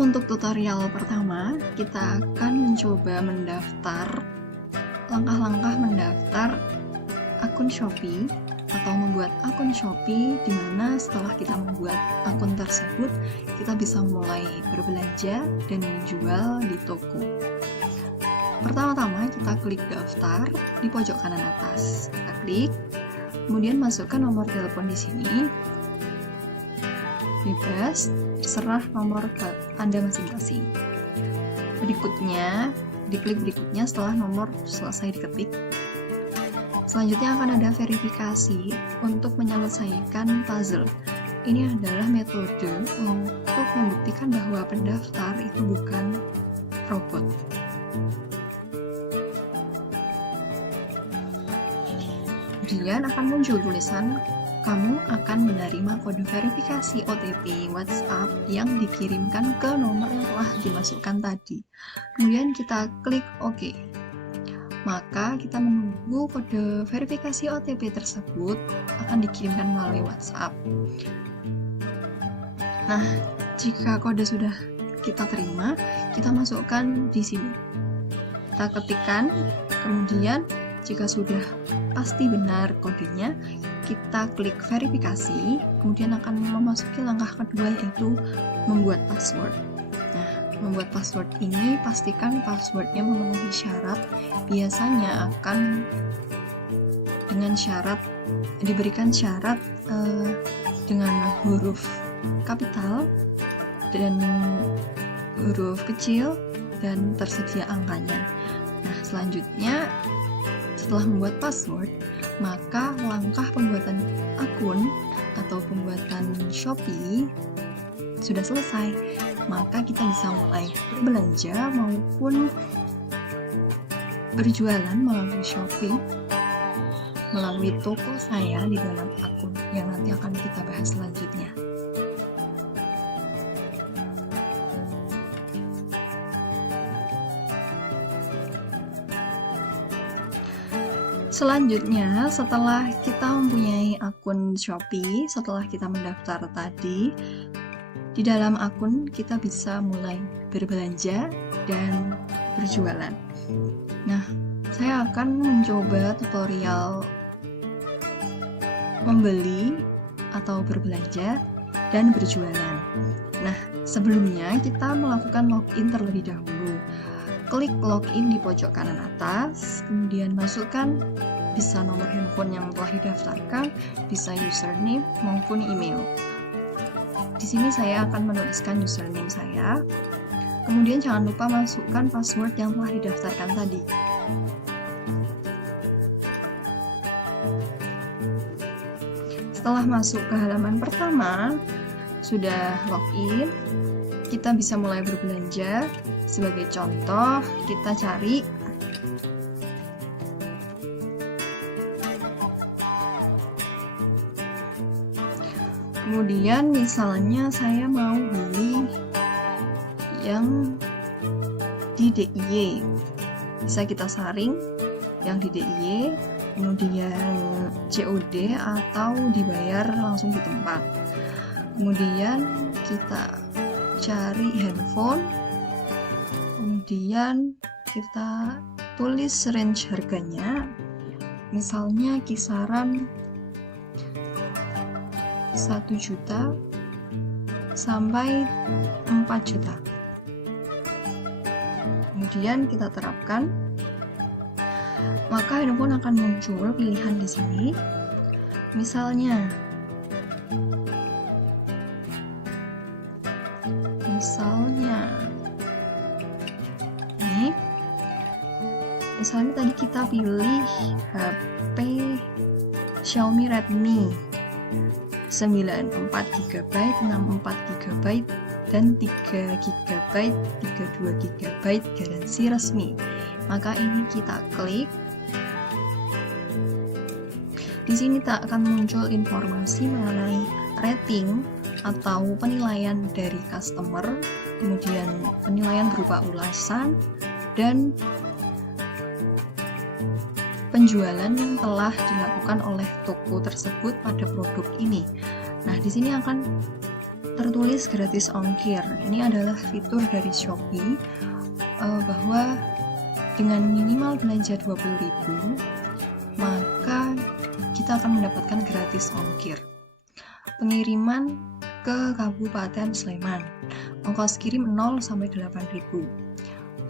Untuk tutorial pertama, kita akan mencoba mendaftar, langkah-langkah mendaftar akun Shopee atau membuat akun Shopee, di mana setelah kita membuat akun tersebut, kita bisa mulai berbelanja dan menjual di toko. Pertama-tama kita klik daftar di pojok kanan atas. Kita klik, kemudian masukkan nomor telepon di sini. Bebas, terserah nomor Anda masing-masing. Berikutnya, diklik berikutnya setelah nomor selesai diketik. Selanjutnya akan ada verifikasi untuk menyelesaikan puzzle. Ini adalah metode untuk membuktikan bahwa pendaftar itu bukan robot. Kemudian akan muncul tulisan kamu akan menerima kode verifikasi OTP WhatsApp yang dikirimkan ke nomor yang telah dimasukkan tadi. Kemudian kita klik OK. Maka kita menunggu kode verifikasi OTP tersebut akan dikirimkan melalui WhatsApp. Nah, jika kode sudah kita terima, kita masukkan di sini. Kita ketikkan, kemudian jika sudah pasti benar kodenya, kita klik verifikasi, kemudian akan memasuki langkah kedua, yaitu membuat password. Nah, membuat password ini pastikan passwordnya memenuhi syarat. Biasanya akan dengan syarat, diberikan syarat dengan huruf kapital dan huruf kecil dan tersedia angkanya. Nah, selanjutnya setelah membuat password, maka langkah pembuatan akun atau pembuatan Shopee sudah selesai. Maka kita bisa mulai berbelanja maupun berjualan melalui Shopee, melalui toko saya di dalam akun yang nanti akan kita bahas selanjutnya. Selanjutnya, setelah kita mempunyai akun Shopee, setelah kita mendaftar tadi, di dalam akun kita bisa mulai berbelanja dan berjualan. Nah, saya akan mencoba tutorial membeli atau berbelanja dan berjualan. Nah, sebelumnya kita melakukan login terlebih dahulu. Klik login di pojok kanan atas, kemudian masukkan bisa nomor handphone yang telah didaftarkan, bisa username maupun email. Di sini saya akan menuliskan username saya. Kemudian jangan lupa masukkan password yang telah didaftarkan tadi. Setelah masuk ke halaman pertama, sudah login, kita bisa mulai berbelanja. Sebagai contoh, kita cari kemudian misalnya saya mau beli yang di DIY, bisa kita saring yang di DIY, kemudian COD atau dibayar langsung di tempat. Kemudian kita cari handphone, kemudian kita tulis range harganya, misalnya kisaran 1 juta sampai 4 juta. Kemudian kita terapkan, maka handphone akan muncul pilihan di sini. Misalnya nih, misalnya tadi kita pilih HP Xiaomi Redmi 94GB, 64GB, dan 3GB, 32GB garansi resmi. Maka ini kita klik. Di sini tak akan muncul informasi mengenai rating atau penilaian dari customer, kemudian penilaian berupa ulasan, dan penjualan yang telah dilakukan oleh toko tersebut pada produk ini. Nah, di sini akan tertulis gratis ongkir. Ini adalah fitur dari Shopee bahwa dengan minimal belanja 20.000 maka kita akan mendapatkan gratis ongkir. Pengiriman ke Kabupaten Sleman. Ongkos kirim 0 sampai 8.000.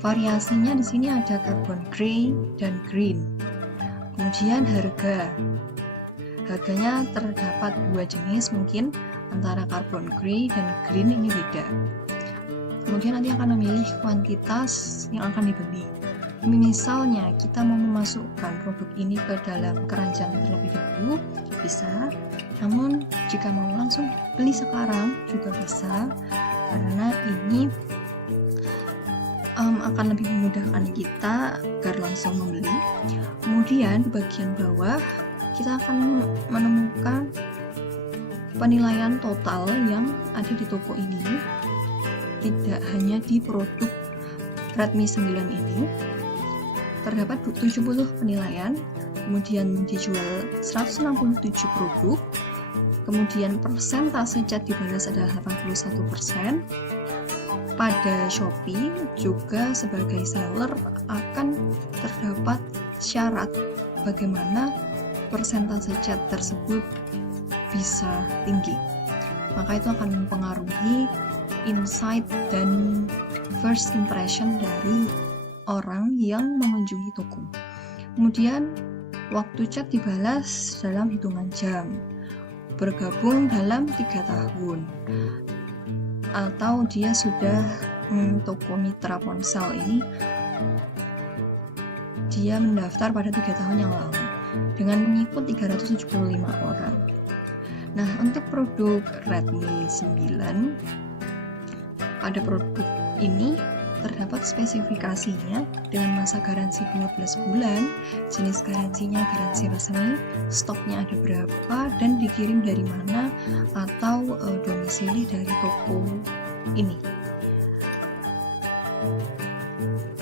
Variasinya di sini ada carbon grey dan green. Kemudian harganya terdapat dua jenis, mungkin antara carbon grey dan green ini beda. Kemudian nanti akan memilih kuantitas yang akan dibeli. Misalnya kita mau memasukkan produk ini ke dalam keranjang terlebih dahulu, bisa. Namun jika mau langsung beli sekarang juga bisa, karena ini akan lebih memudahkan kita agar langsung membeli. Kemudian di bagian bawah kita akan menemukan penilaian total yang ada di toko ini. Tidak hanya di produk Redmi 9 ini, terdapat 70 penilaian, kemudian dijual 167 produk, kemudian persentase chat dibalas adalah 81%. Pada Shopee juga sebagai seller akan terdapat syarat bagaimana persentase chat tersebut bisa tinggi. Maka itu akan mempengaruhi insight dan first impression dari orang yang mengunjungi toko. Kemudian waktu chat dibalas dalam hitungan jam, bergabung dalam 3 tahun, atau dia sudah toko mitra ponsel ini dia mendaftar pada 3 tahun yang lalu dengan mengikut 375 orang. Nah, untuk produk Redmi 9, pada produk ini terdapat spesifikasinya dengan masa garansi 12 bulan, jenis garansinya garansi resmi, stoknya ada berapa, dan dikirim dari mana atau domisili dari toko ini.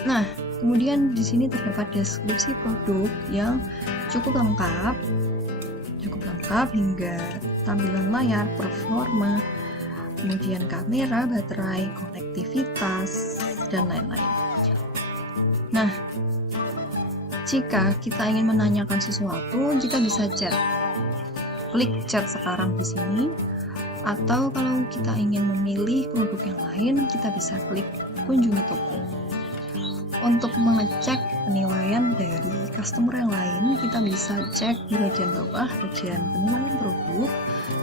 Nah, kemudian di sini terdapat deskripsi produk yang cukup lengkap hingga tampilan layar, performa, kemudian kamera, baterai, konektivitas, dan lain-lain. Nah, jika kita ingin menanyakan sesuatu, kita bisa chat. Klik chat sekarang di sini, atau kalau kita ingin memilih produk yang lain, kita bisa klik kunjungi toko. Untuk mengecek penilaian dari customer yang lain, kita bisa cek di bagian bawah, bagian penilaian produk.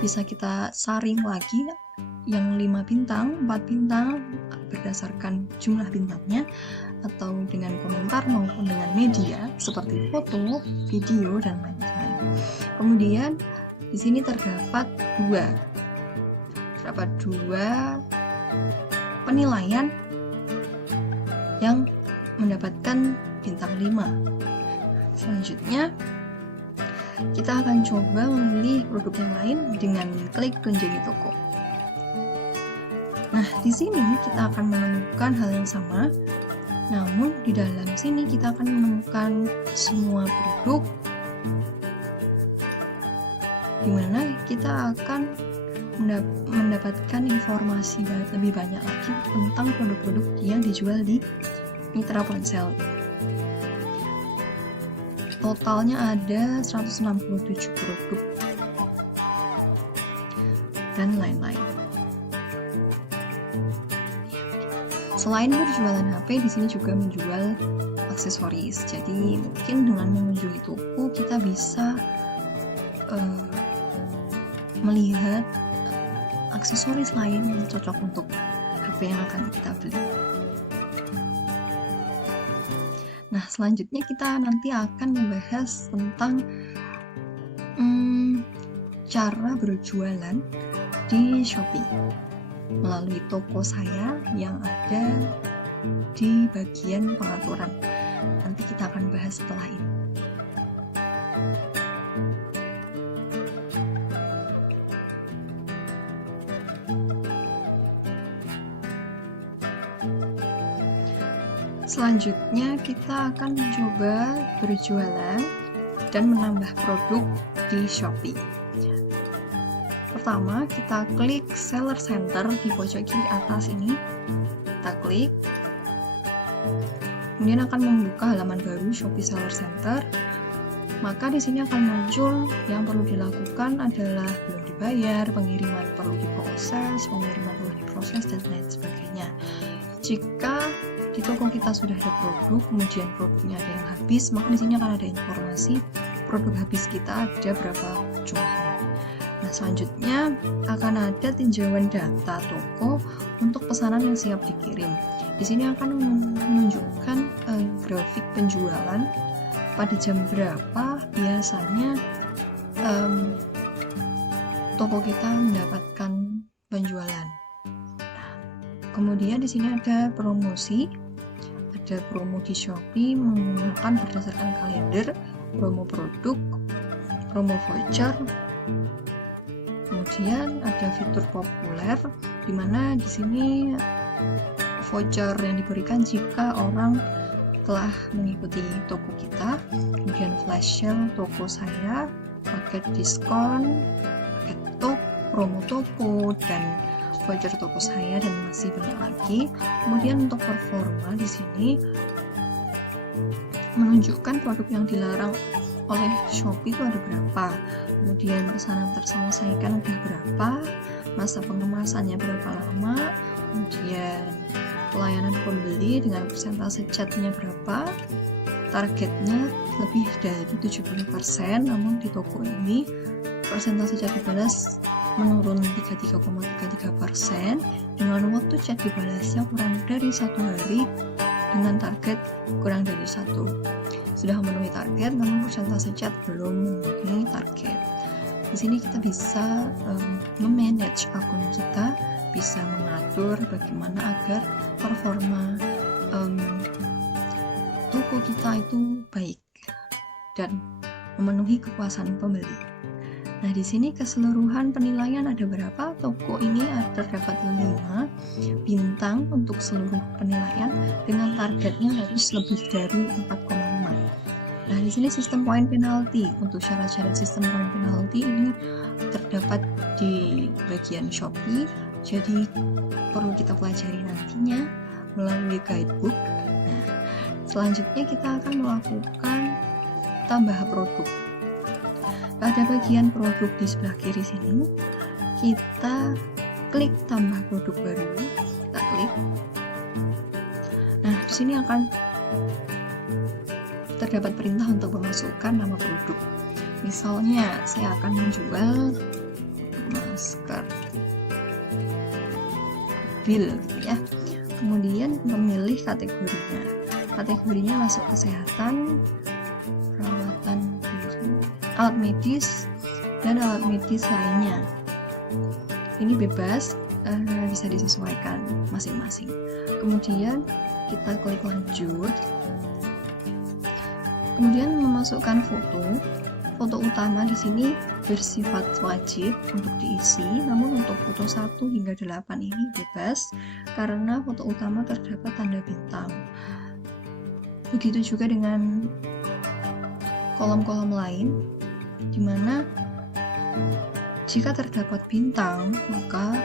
Bisa kita saring lagi yang 5 bintang, 4 bintang berdasarkan jumlah bintangnya, atau dengan komentar maupun dengan media seperti foto, video, dan lain-lain. Kemudian di sini terdapat dua penilaian yang mendapatkan bintang 5. Selanjutnya kita akan coba memilih produk yang lain dengan klik kunjungi toko. Nah, di sini kita akan menemukan hal yang sama, namun di dalam sini kita akan menemukan semua produk, di mana kita akan mendapatkan informasi lebih banyak lagi tentang produk-produk yang dijual di mitra ponsel. Totalnya ada 167 produk dan lain-lain. Selain berjualan HP, di sini juga menjual aksesoris. Jadi mungkin dengan mengunjungi toko kita bisa melihat aksesoris lain yang cocok untuk HP yang akan kita beli. Nah, selanjutnya kita nanti akan membahas tentang cara berjualan di Shopee melalui toko saya yang ada di bagian pengaturan. Nanti kita akan bahas setelah ini. Selanjutnya kita akan mencoba berjualan dan menambah produk di Shopee. pertama kita klik Seller Center di pojok kiri atas ini. Kita klik. Kemudian akan membuka halaman baru Shopee Seller Center. Maka di sini akan muncul yang perlu dilakukan adalah belum dibayar, pengiriman perlu diproses, pengiriman perlu diproses, dan lain sebagainya. Jika di toko kita sudah ada produk, kemudian produknya ada yang habis, maka di sini akan ada informasi produk habis kita ada berapa jumlahnya. Nah, selanjutnya akan ada tinjauan data toko untuk pesanan yang siap dikirim. Di sini akan menunjukkan grafik penjualan pada jam berapa biasanya toko kita mendapatkan penjualan. Kemudian di sini ada promosi, ada promo di Shopee menggunakan berdasarkan kalender, promo produk, promo voucher. Kemudian ada fitur populer, di mana di sini voucher yang diberikan jika orang telah mengikuti toko kita, kemudian flash sale toko saya, paket diskon, paket top, promo toko, dan voucher toko saya, dan masih banyak lagi. Kemudian untuk performa di sini menunjukkan produk yang dilarang oleh Shopee itu ada berapa, kemudian pesanan terselesaikan ada berapa, masa pengemasannya berapa lama, kemudian pelayanan pembeli dengan persentase chatnya berapa, targetnya lebih dari 70%, namun di toko ini persentase chat dibalas menurun 33,33% dengan waktu chat dibalasnya kurang dari 1 hari dengan target kurang dari 1. Sudah memenuhi target, namun persentase chat belum memenuhi target. Di sini kita bisa memanage akun kita, bisa mengatur bagaimana agar performa toko kita itu baik dan memenuhi kepuasan pembeli. Nah, di sini keseluruhan penilaian ada berapa? Toko ini terdapat 5 bintang untuk seluruh penilaian dengan targetnya harus lebih dari 4,5. Nah, di sini sistem poin penalti. Untuk syarat-syarat sistem poin penalti ini terdapat di bagian Shopee, jadi perlu kita pelajari nantinya melalui guidebook. Nah, selanjutnya kita akan melakukan tambah produk. Pada bagian produk di sebelah kiri sini, kita klik tambah produk baru, kita klik. Nah, di sini akan terdapat perintah untuk memasukkan nama produk. Misalnya, saya akan menjual masker bil, gitu ya. Kemudian memilih kategorinya. Kategorinya masuk kesehatan, perawatan alat medis, dan alat medis lainnya. Ini bebas, bisa disesuaikan masing-masing. Kemudian kita klik lanjut. Kemudian memasukkan foto. Foto utama di sini bersifat wajib untuk diisi, namun untuk foto 1 hingga 8 ini bebas karena foto utama terdapat tanda bintang. Begitu juga dengan kolom-kolom lain, di mana jika terdapat bintang maka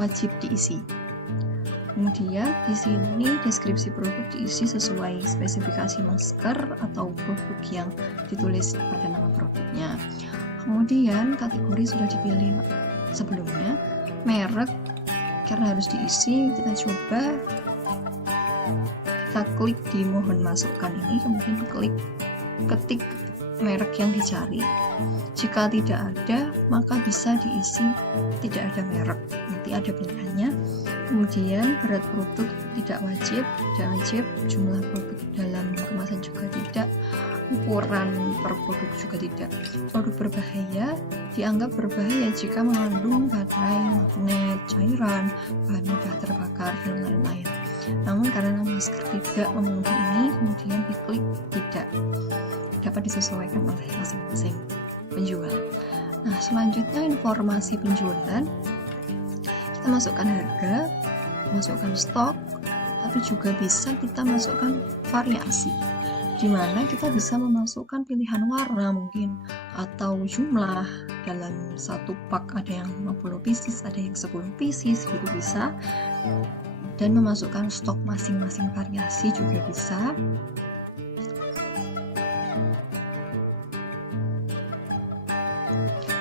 wajib diisi. Kemudian di sini deskripsi produk diisi sesuai spesifikasi masker atau produk yang ditulis pada nama produknya. Kemudian kategori sudah dipilih sebelumnya, merek karena harus diisi, kita coba kita klik di mohon masukkan ini, kemudian klik ketik merek yang dicari. Jika tidak ada, maka bisa diisi tidak ada merek, nanti ada pilihannya. Kemudian berat produk tidak wajib, jumlah produk dalam kemasan juga tidak, ukuran per produk juga tidak. Produk berbahaya dianggap berbahaya jika mengandung baterai, magnet, cairan, bahan mudah terbakar, dan lain-lain. Namun karena masker tidak memenuhi ini, kemudian diklik tidak, dapat disesuaikan oleh masing-masing penjual. Nah, selanjutnya informasi penjualan. Kita masukkan harga, masukkan stok, tapi juga bisa kita masukkan variasi, di mana kita bisa memasukkan pilihan warna mungkin, atau jumlah, dalam satu pak ada yang 50 pieces, ada yang 10 pieces gitu bisa, dan memasukkan stok masing-masing variasi juga bisa.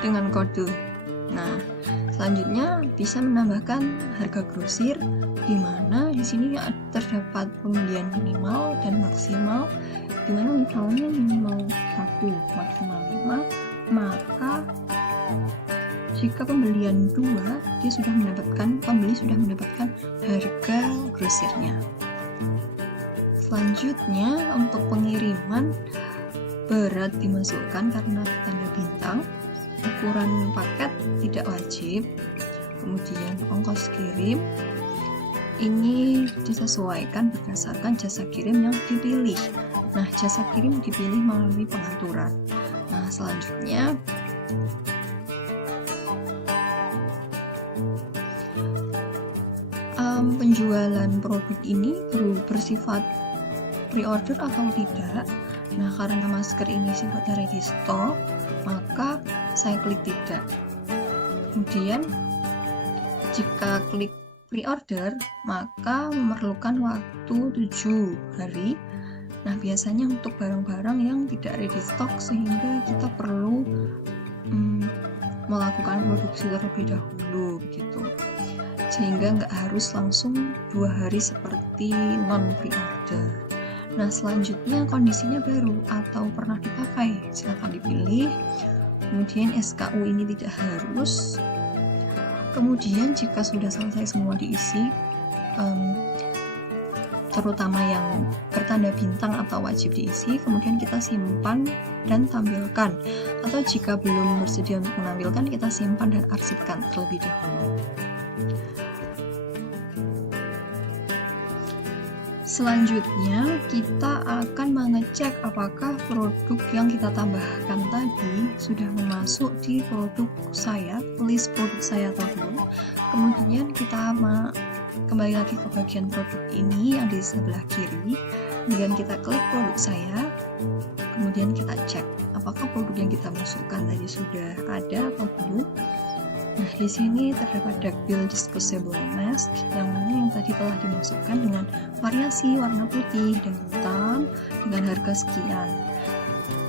Dengan kode. Nah, selanjutnya bisa menambahkan harga grosir, di mana di sini terdapat pembelian minimal dan maksimal, di mana misalnya minimal 1, maksimal 5, maka jika pembelian 2, pembeli sudah mendapatkan harga grosirnya. Selanjutnya untuk pengiriman, berat dimasukkan karena tanda bintang, ukuran paket tidak wajib, kemudian ongkos kirim ini disesuaikan berdasarkan jasa kirim yang dipilih. Nah, jasa kirim dipilih melalui pengaturan. Nah, selanjutnya penjualan produk ini bersifat pre-order atau tidak. Nah, karena masker ini sifatnya ready stock, maka saya klik tidak. Kemudian jika klik pre-order, maka memerlukan waktu 7 hari. Nah, biasanya untuk barang-barang yang tidak ready stock, sehingga kita perlu melakukan produksi terlebih dahulu begitu, sehingga nggak harus langsung 2 hari seperti non pre-order. Nah, selanjutnya kondisinya baru atau pernah dipakai, silakan dipilih. Kemudian SKU ini tidak harus. Kemudian jika sudah selesai semua diisi, terutama yang bertanda bintang atau wajib diisi, kemudian kita simpan dan tampilkan. Atau jika belum bersedia untuk menampilkan, kita simpan dan arsipkan terlebih dahulu. Selanjutnya, kita akan mengecek apakah produk yang kita tambahkan tadi sudah masuk di produk saya, list produk saya atau belum. Kemudian kita kembali lagi ke bagian produk ini yang di sebelah kiri. Kemudian kita klik produk saya. Kemudian kita cek apakah produk yang kita masukkan tadi sudah ada atau belum. Nah, di sini terdapat duckbill disposable mask yang mana yang tadi telah dimasukkan dengan variasi warna putih dan hitam dengan harga sekian.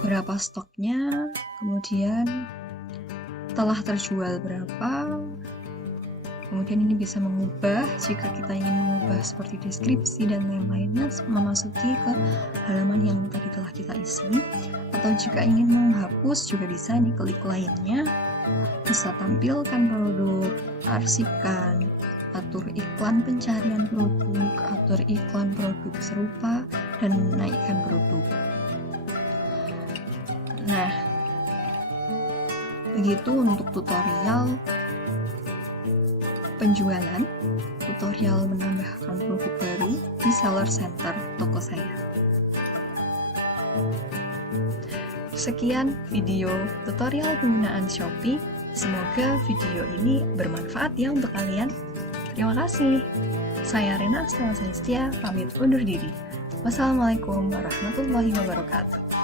Berapa stoknya, kemudian telah terjual berapa. Kemudian ini bisa mengubah jika kita ingin mengubah seperti deskripsi dan lain-lainnya, memasuki ke halaman yang tadi telah kita isi. Atau jika ingin menghapus juga bisa, diklik lainnya. Bisa tampilkan produk, arsipkan, atur iklan pencarian produk, atur iklan produk serupa, dan naikkan produk. Nah, begitu untuk tutorial penjualan, tutorial menambahkan produk baru di Seller Center toko saya. Sekian video tutorial penggunaan Shopee. Semoga video ini bermanfaat ya untuk kalian. Terima kasih. Saya Rena Astawa Sanistia, pamit undur diri. Wassalamualaikum warahmatullahi wabarakatuh.